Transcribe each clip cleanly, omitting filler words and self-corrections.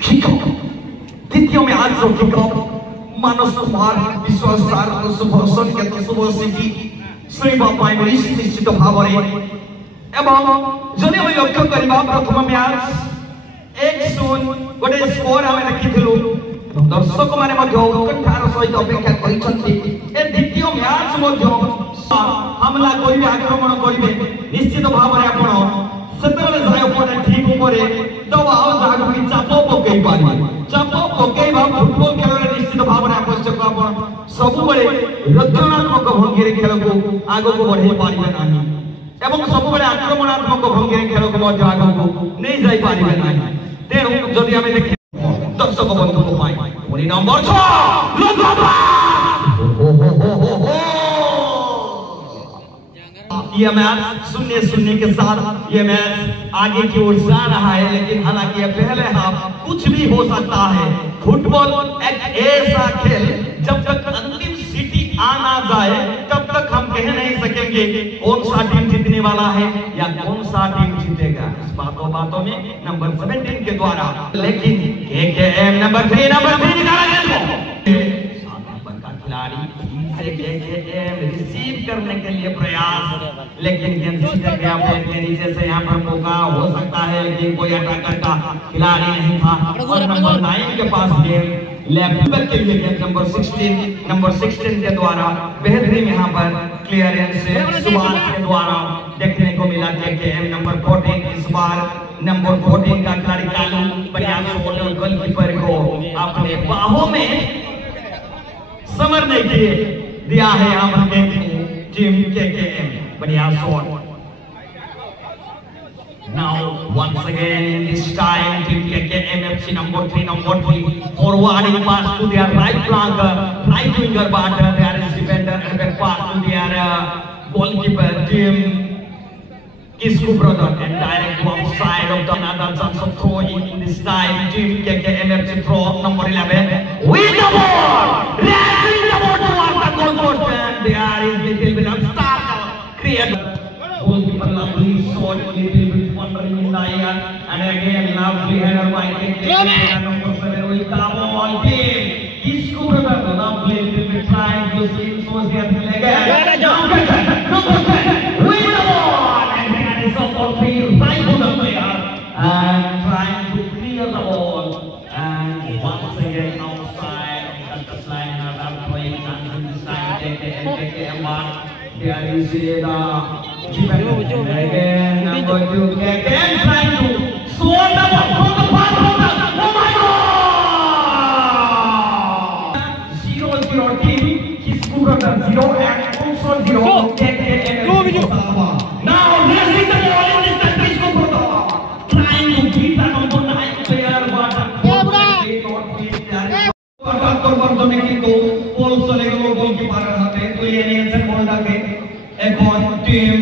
किकॉक द्वितीय मैच जो किकॉक मानस कुमार विश्वास स्टार शुभ संकेत शुभ सिद्धि सुनिबा पाई निश्चित भाव में एवं जदि हम लक्ष्य करबा प्रथम मैच 1-0 गोटे स्कोर हम रखिथिलु दर्शक माने मध्य उत्कंठार सहित अपेक्षा करिसंती ए द्वितीय मैच मध्य हमला करिबे आक्रमण करिबे निश्चित भाव में आपण सेतेबेले जाय ओपोनेंट ठीक ऊपर दबाव जागु की चाप पकई पारि चाप पकईबा फुटबॉल खेल में निश्चित भाव में आवश्यक आपण सब बेले रचनात्मक भंगी रे खेल को आगो को बढ़े पारिबे नाही एवं सब बेले आक्रमणात्मक भंगी रे खेल को मध्य आगो को नहीं जाई पारिबे नाही तेणु जदि हमें देखि दर्शक बंधु को पाई पुनी नंबर 6 लगाबा ये मैच 0-0 के साथ ये मैच आगे की ओर जा रहा है लेकिन हालांकि ये पहले हाफ कुछ भी हो सकता है। फुटबॉल एक ऐसा खेल जब तक अंतिम सीटी आ ना जाए तब तक हम कह नहीं सकेंगे कौन सा टीम जीतने वाला है या कौन सा टीम जीतेगा। इस बातों में नंबर 17 के द्वारा लेकिन केकेएम नंबर 3 निकाला गया खिलाड़ी रिसीव करने के लिए प्रयास लेकिन गेंद सीधे गया पैर के नीचे से यहाँ पर मौका हो सकता है लेकिन कोई अटैकर का खिलाड़ी नहीं था और नंबर 9 के पास गेंद लेफ्ट बैक के लिए गेंद नंबर 16 के द्वारा बेहतरीन यहाँ पर क्लियरेंस से सुभाष के द्वारा देखने को मिला केकेएम नंबर 14 इस बार नंबर 14 का खिलाड़ी कालू प्रयास गोलकीपर को अपने बाहों में समरने के दिया है यहाँ पर टीम केकेएम बढ़िया shot. Now once again this time team KKM FC number 3 forwarding pass to their right flank right winger but there is defender and back pass to their goalkeeper team Kisku brother and direct to outside of the another chance of throw in this time team KKM FC throw number 11 with the ball racing the ball towards the goal post and there is little bit of start create goalkeeper lovely shot little bit wandering in the air and again lovely header by KKM number 7 with the ball team Kisku brother lovely little bit trying to see towards the other again number 10 with the ball right to the player and trying to clear the ball and once again outside of the line of the play and this time KKM there is the defender again number 2 KKM trying to score the ball from the pass from the oh my god 0-0 team his scorer 0 and also 0 KKM now racing the ball in this Kisku brother trying to beat the number 9 player but unfortunately কিন্তু বল চলে গেল গোলকিপারের হাতে তুলে নিয়েছেন বলটাকে এখন team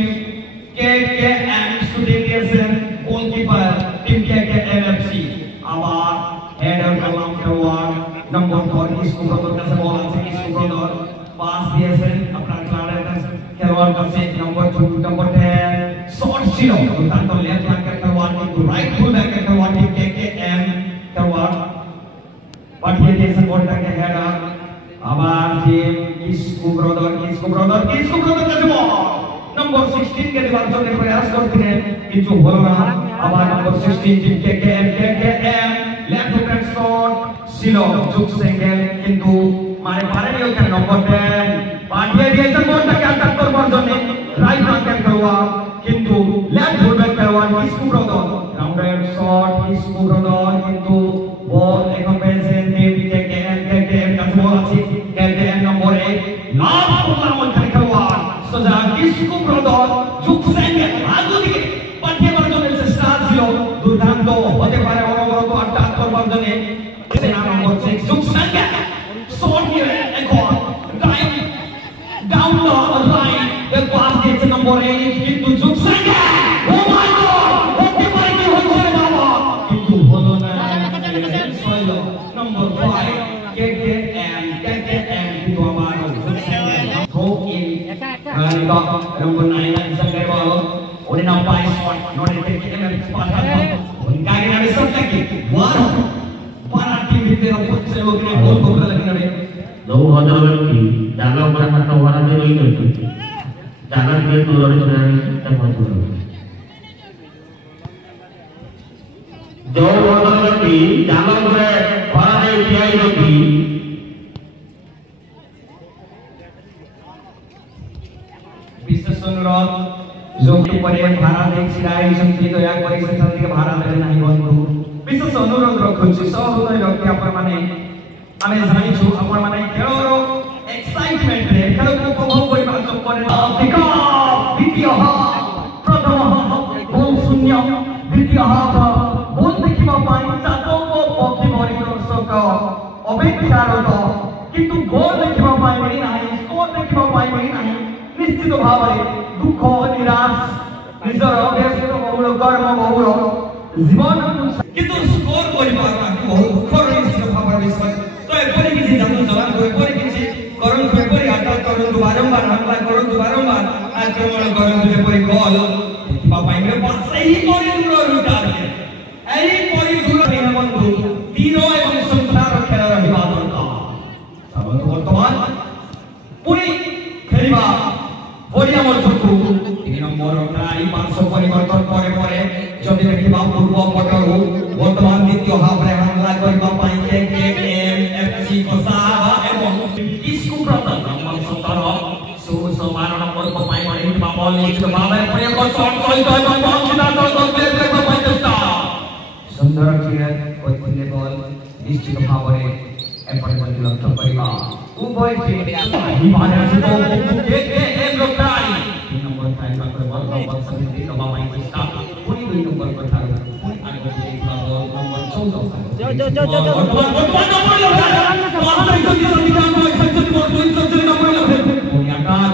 কেকেএম শুটে দিয়েছেন goalkeeper team কেকেএম FC আবার হেডার করলাম ফরওয়ার্ড নম্বর 4 কিসকু ব্রদর কাছে বল আছে কিসকু ব্রদর পাস দিয়েছেন আপনার খেলোয়াড় কাছে নম্বর 2 নম্বর 10 शॉट ছিল দুর্দান্ত লেফট ব্যাকের খেলোয়াড় কিন্তু রাইট ফুল ব্যাকের খেলোয়াড় টিম কেকেএম খেলোয়াড় পাঠিয়ে দিয়েছেন বলটাকে হেডার আবার টিম কিসকু ব্রদর কাছে বল নম্বর 16 के देवार জন্য प्रयास করছিলেন কিন্তু হলো না আবার নম্বর 16 টিম কেকেএম লেফট ব্যাক শট ছিল জুক সেঙ্গেল কিন্তু মানে পারেনি ওখানে নম্বর 10 পাঠিয়ে দিয়েছেন বলটাকে আটক করবার জন্য রাইট ব্যাকের খেলোয়াড় কিন্তু লেফট ফুল ব্যাক খেলোয়াড় কিসকু ব্রদর রাউন্ডেড শট কিসকু ব্রদর কিন্তু বল এখন পেয়েছেন টিম কেকেএম কাছে বল আছে কেকেএম নম্বর 1 লাভ করলাম ওখানে খেলোয়াড় সোজা কিসকু ব্রদর জুক সেঙ্গেল আগু দিকে পাঠিয়েবার জন্য চেষ্টা ছিল দুর্দান্ত হতে পারে অনবরত আটক করবার জন্য নম্বর 6 জুক সেঙ্গেল শট নিয়ে এখন down the line the pass gets number 8 into Dzukou সেঙ্গেল oh my god হতে পারে কি হচ্ছে বাবা কিন্তু হলো না number 5 KKM কিন্তু আবার Dzukou সেঙ্গেল throw in number 9 Sangai ball udah nampai shot non KKM pass udah kagak ada shot lagi wow ଯୋଉ ଭଦ୍ର ବ୍ୟକ୍ତି ଜାଲ ଉପରେ ହାତ ଭରାନ୍ତି ରହିଛନ୍ତି ଜାଲ ଟିକେ ଦୂରରେ ଛିଡ଼ା ଯୋଉ ଭଦ୍ର ବ୍ୟକ୍ତି ଜାଲ ଉପରେ ଭରା ଦେଇ ଠିଆ ହେଇଛନ୍ତି विशेष अनुरोध जो कि परे भाड़ा दे छिड़ाई संति दया करी से संति के भाड़ा दे नहीं बंधु विशेष अनुरोध रखुछि सहृदय व्यक्ति अपन माने आमे जानि छु अपन माने खेलर एक्साइटमेंट रे खेल को उपभोग करि पास करे देखो द्वितीय प्रथम गोल शून्य द्वितीय गोल देखिबा पाई चातक पक्षी भरी दर्शक अपेक्षारत किंतु गोल देखिबा पाई मिली नाही स्कोर देखिबा पाई मिली नाही निश्चित भाव दुख निराश निजर व्यस्त बहुल कर्म बहुल जीवन किंतु स्कोर परिवार बहुत दुख निश्चित भाव विषय तो एपरि किछि जानु जवान को एपरि किछि करन को एपरि अटैक करन बारंबार हमला करन बारंबार आक्रमण करन एपरि गोल बापा इमे सही परि दूर टार्गेट एही परि दूर नहीं बंधु तीर एवं संसार खेल रहिबा दरकार सब वर्तमान पूरी खेलिबा ओडिया मर्चको 3 नंबर ट्राई 500 परिवर्तन परे परे जदि देखिबा पूर्व पटरु वर्तमान द्वितीय हाफ रे हमला करबा पाई एफसी कोसावा एवं इसको प्रथम नंबर 17 सुसमान नंबर को पाई मारी बॉल नीचे बाबा पर एक शॉट सहित बॉल सीधा तो प्लेयर करबा पाई चेष्टा सुंदर क्लियर कोइले बॉल निश्चित भाव रे एपरि बंद लक्ष्य परिबा उभय टीम ही माने से तो एक लोटाई 3 नंबर टाइम पर बॉल नंबर 17 का बाबा चेष्टा पूरी 2 नंबर पर था पूरी आगे देखा बॉल नंबर 14 वर्तमान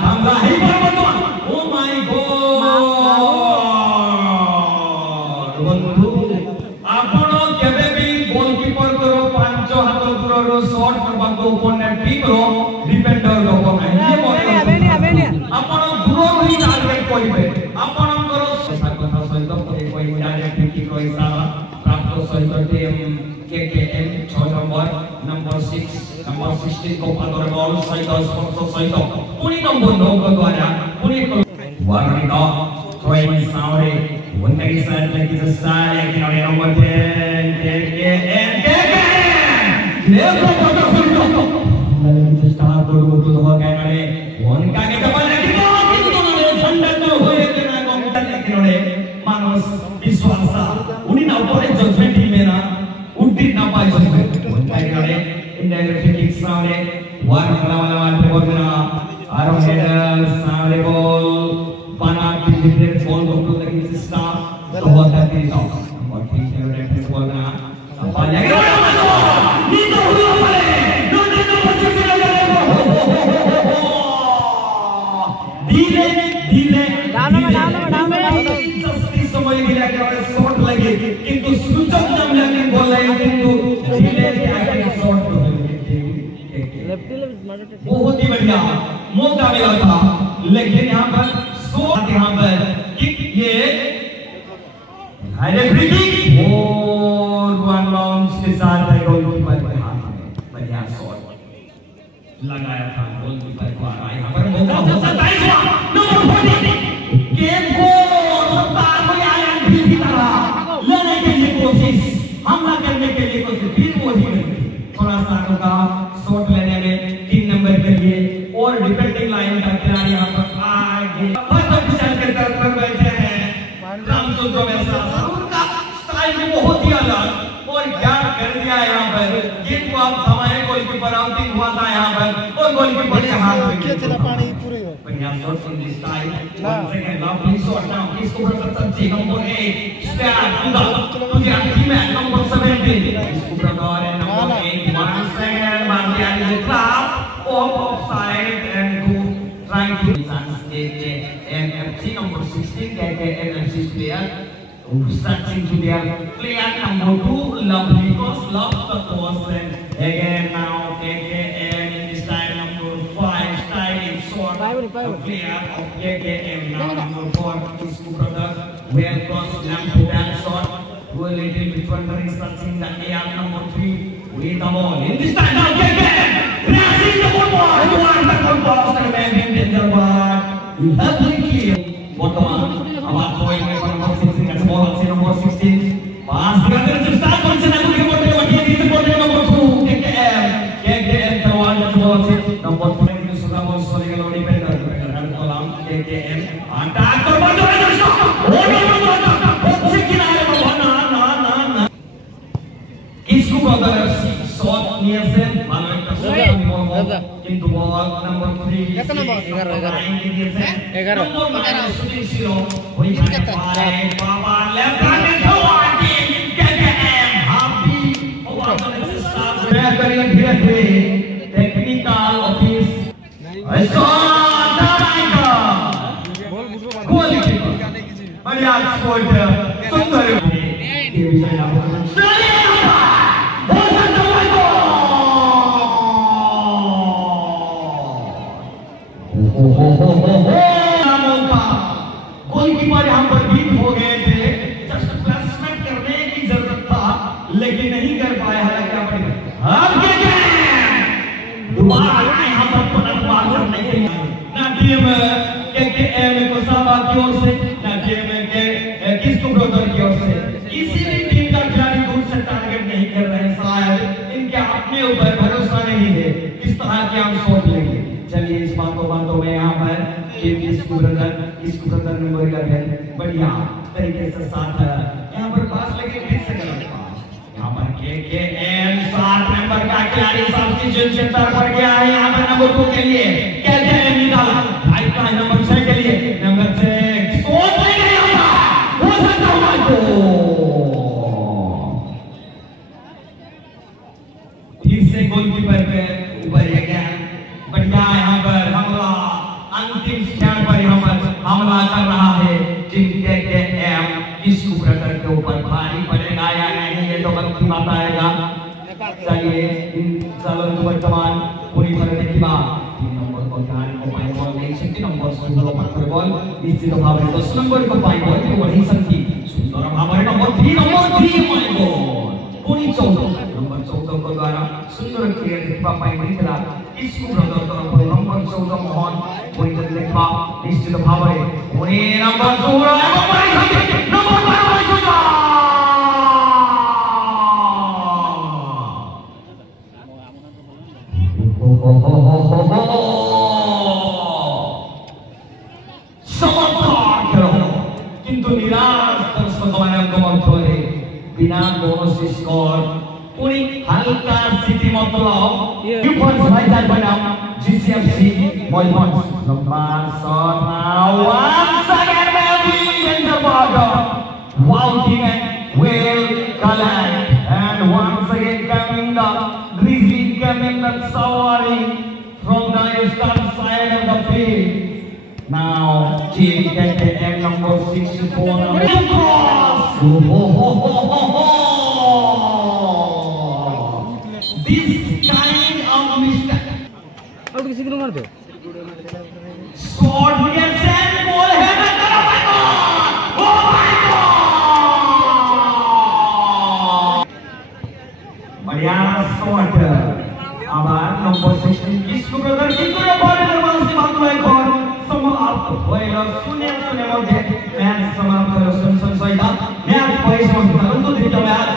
नंबर ओ माय गॉड बंधु आपण केबे भी गोलकीपर करो 5 हाथ दूर शॉट करबा को ओपोनेंट टीम रो डिफेंडर रो नहीं आपण दूर ही टारगेट करिवे आपणकर कथा सहित कोई डायरेक्ट किक रो इशारा प्राप्त सहित टीम केकेएम 6 नंबर 6 नंबर 16 को पादर बॉल सहित स्पर्श सहित पुनी नंबर 9 को द्वारा पुनी वार्निंग थ्रोइंग साउरे वनकरी side like is a side number 10 KKM left star को हो गए रे वन का के डबल लेकिन ठंडा तो होए के ना को लेकिन मानस विश्वास उनी ना ऊपर जजमेंट टीम में ना उठी ना पाई वन का के इनडायरेक्ट किक सामने वन वाला बॉल ना आरो हेडर सामने बॉल बना डिफरेंट बॉल को लगी स्टार तो बहुत है और ठीक है रेफरी बॉल ना अब जाएगा नी तो हुआ पड़े समय मिला के शॉट लगे किंतु सुचक जम लगे बोल रहे किंतु धीरे के आगे शॉट बहुत ही बढ़िया मौका मिला था लेकिन यहाँ पर शॉट यहाँ पर किक ये हाईलाइट फ्री किक और वन बाउंस के साथ है गोलकीपर के हाथ में बढ़िया शॉट लगाया था गोलकीपर को आ रहा है यहाँ पर मौका 27वां नंबर 40 गेम को रफ्तार को आया भी की तरह लेने के लिए कोशिश हमला करने के लिए कोशिश फिर वही थोड़ा सा का शॉट लेने में 3 नंबर के लिए और डिफेंडिंग लाइन का खिलाड़ी यहाँ पर आगे फर्स्ट ऑफिशियल के तरफ पर बैठे हैं रामचंद्र वैसा उनका स्टाइल भी बहुत ही अलग और क्या कर दिया यहाँ पर गेम को आप हमारे गोलकीपर आउटिंग हुआ था यहाँ पर और गोलकीपर के हाथ में बढ़िया shot in this time once again lovely shot now इसको प्रदर्शन number 8 start to the team number 17 इसको प्रदर्शन number 8 1 second Martial is the clap offside and go trying to NFC number 16 KKNFC player searching to their player number 2 lovely cross love the cross and again now KKN in this time number 5 styling short player of KKM now number 4 is brother well cross lamp to back shot who a little bit wondering searching the air number 3 with the ball in this time now KKM is the good ball. You want the good ball. Standing danger ball. Heavily বর্তমান আবার point number 16 আছে বল আছে নম্বর 16 pass দিকে চেষ্টা করছে না গুলি করতে পাঠিয়ে দিতে বলে নম্বর 2 কেকেএম তওয়াল বল আছে নম্বর 4 কিন্তু সুদা বল চলে গেল ডিফেন্ডার রান করলাম কেকেএম আটাক করব জোরে জোরে ও হচ্ছে কি না রে বাবা না না না না কিসকু ব্রাদার এফসি শট নিয়েছে ভালো একটা শট আমি বলবো কিন্তু বল নম্বর 3 কত নম্বর 11 নম্বর শুটিং ছিল ওইখানে বাবা লেফট হ্যান্ডে ধোয়াটি কেকেএম হাফি ওভার স্টার্ট করেন ধীরে ধীরে টেকনিক্যাল অফিস শট টাইগার গোল बढ़िया स्कोर सुंदर ये विषय गोलकीपर यहाँ पर वीक हो गए थे, जस्ट प्लेसमेंट करने की जरूरत था लेकिन नहीं कर पाया। हालांकि दोबारा यहाँ पर पलटवार करने के लिए ना टीम केकेएम कोसाबा की ओर से ना टीम के किस्कू ब्रदर की ओर से किसी भी टीम का खिलाड़ी दूर से टारगेट नहीं कर रहे हैं। शायद इनके अपने ऊपर भरोसा नहीं है किस तरह के हम शॉट लेंगे। चलिए इस बातों में यहाँ पर किस्कू ब्रदर नंबर 11 बढ़िया तरीके से साथ यहाँ पर पास लगे फिर से गलत पास। यहाँ पर केकेएम 7 नंबर का खिलाड़ी सब्स्टिट्यूशन सेंटर पर गया है। यहाँ पर नंबर 2 के लिए केकेएम निकाला राइट का नंबर 6 के लिए नंबर 6 शॉट ले गया वो सकता हुआ तो फिर से गोलकीपर पे ऊपर गया बढ़िया। यहाँ पर हमला अंतिम क्षण पर यहाँ पर हमला कर रहा है टीम केकेएम। किस्कू ब्रदर के ऊपर भारी पड़ेगा या नहीं ये तो वक्त बात आएगा। चलिए इन सालों में वर्तमान पूरी भरने की बात 3 नंबर को ध्यान को पाई बॉल नहीं सकती नंबर 16 पर बॉल निश्चित भाव में 10 नंबर को पाई बॉल को वही सकती सुंदर भाव में नंबर 3 पाई बॉल पूरी 14 नंबर 14 को द्वारा सुंदर क्लियर दिखा पाई नहीं चला। किस्कू ब्रदर तरफ नंबर 14 मोहन पूरी तरह दिखा निश्चित भाव में पूरी नंबर 16 नंबर 12 किंतु निराश दर्शक मध्य बिना दोनों से स्कोर पूरी हल्का सिटी मतलब जीसीएफसी मॉयपॉइंट्स number 7 once again moving in the border walking and well collect and once again coming the grizzly coming the soaring from the eastern side of the field. Now team KKM number 64 cross. This kind of mistake. और किसी को मार दो shot wicket send ball है oh my God बढ़िया shot আবার নম্বর 16 Kisku brother কি করে বলে মাঝে মাত্র একবার সমাপ্ত হয়ে গেল শুনে মধ্যে ম্যাচ সমাপ্ত হলো সুনসন সহিত ম্যাচ পরিসমাপ্ত হলো। তো দ্বিতীয় ম্যাচ